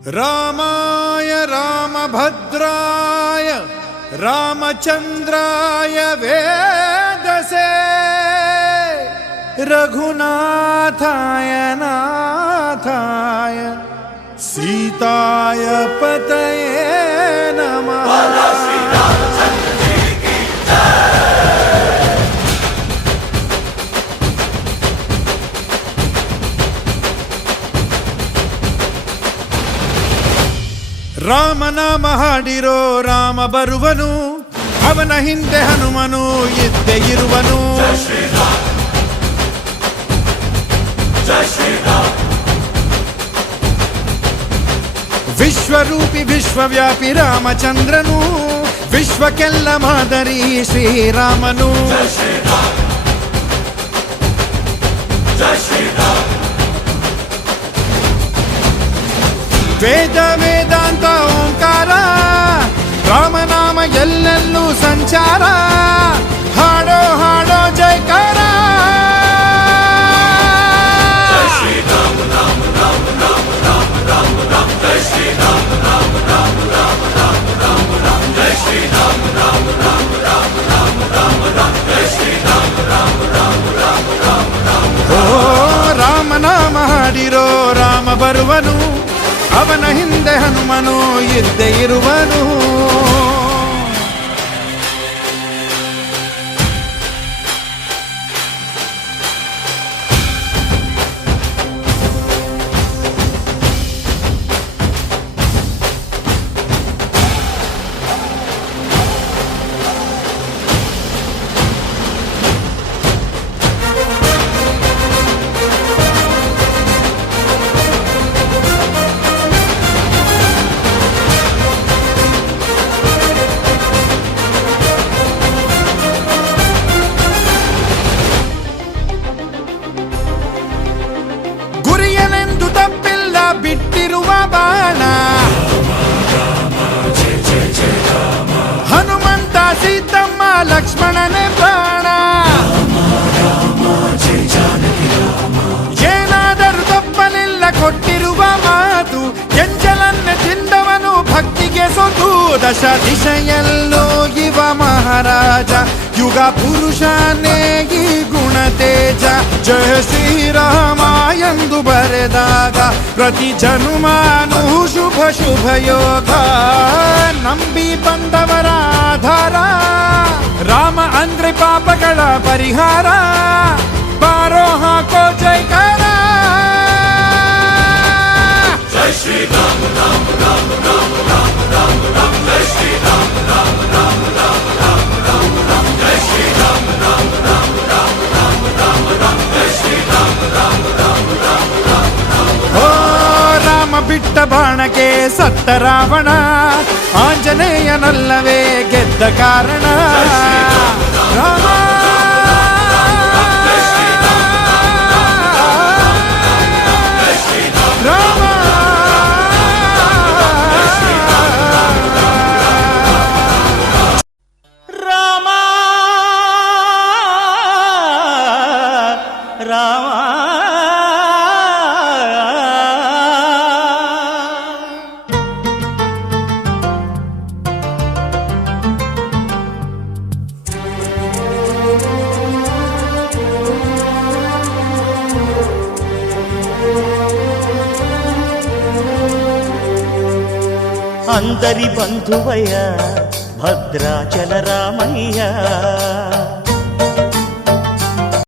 रामाय रामभद्राय रामचन्द्राय वेदसे रघुनाथाय नाथाय सीताय पतये नमः। ರಾಮನಾಮ ಹಾಡಿರೋ ರಾಮ ಬರುವನು, ಅವನ ಹಿಂದೆ ಹನುಮನು ಇದ್ದೇ ಇರುವನು. ವಿಶ್ವರೂಪಿ ವಿಶ್ವವ್ಯಾಪಿ ರಾಮಚಂದ್ರನು, ವಿಶ್ವಕ್ಕೆಲ್ಲ ಮಾದರಿ ಶ್ರೀರಾಮನು. ವೇದ ವೇದಾಂತ ಓಂಕಾರ, ರಾಮನಾಮ ಎಲ್ಲೆಲ್ಲೂ ಸಂಚಾರ. ಹಾಡೋ ಹಾಡೋ ಜೈಕಾರ. ಓ ರಾಮನಾಮ ಹಾಡಿರೋ ರಾಮ ಬರುವನು, ಅವನ ಹಿಂದೆ ಹನುಮನು ಇದ್ದೇ ಇರುವನು. ಬಿಟ್ಟಿರುವ ಬಾಣ ಹನುಮಂತ ಸೀತಮ್ಮ ಲಕ್ಷ್ಮಣನೇ ಪ್ರಾಣ. ಏನಾದರೂ ತಪ್ಪಲಿಲ್ಲ ಕೊಟ್ಟಿರುವ ಮಾತು, ಎಂಜಲನ್ನೇ ತಿಂದವನು ಭಕ್ತಿಗೆ ಸೊತು. ದಶ ದಿಶೆಯಲ್ಲೋ ಇವ ಮಹಾರಾಜ, ಯುಗ ಪುರುಷನೇ ಈ ಗುಣ ತೇಜ. ಜಯ ಶ್ರೀರಾಮ ಎಂದು ಬರೆದಾಗ ಪ್ರತಿ ಜನುಮಾನು ಶುಭ ಶುಭ ಯೋಗ. ನಂಬಿ ಬಂದವರ ಆಧಾರ, ರಾಮ ಅಂದ್ರೆ ಪಾಪಗಳ ಪರಿಹಾರ. ಬಾರೋ ಹಾಕೋ ಜೈಕಾರ. ಜೈ ಶ್ರೀರಾಮ ರಾಮ ರಾಮ ರಾಮ ರಾಮ ರಾಮ ರಾಮ. ಜೈ ಶ್ರೀರಾಮ ರಾಮ ರಾಮ ರಾಮ ರಾಮ ರಾಮ ರಾಮ. ಜೈ ಶ್ರೀರಾಮ ರಾಮ ರಾಮ ರಾಮ ರಾಮ ರಾಮ ರಾಮ. ಜೈ ಶ್ರೀರಾಮ ರಾಮ ರಾಮ ರಾಮ ರಾಮ ರಾಮ. ಓ ರಾಮ ಬಿಟ್ಟ ಬಾಣಕ್ಕೆ ಸತ್ತ ರಾವಣ, ಆಂಜನೇಯನಲ್ಲವೇ ಗೆದ್ದ ಕಾರಣ. ರಾಮ అందరి బంధువయ్య భద్రాచల రామయ్య,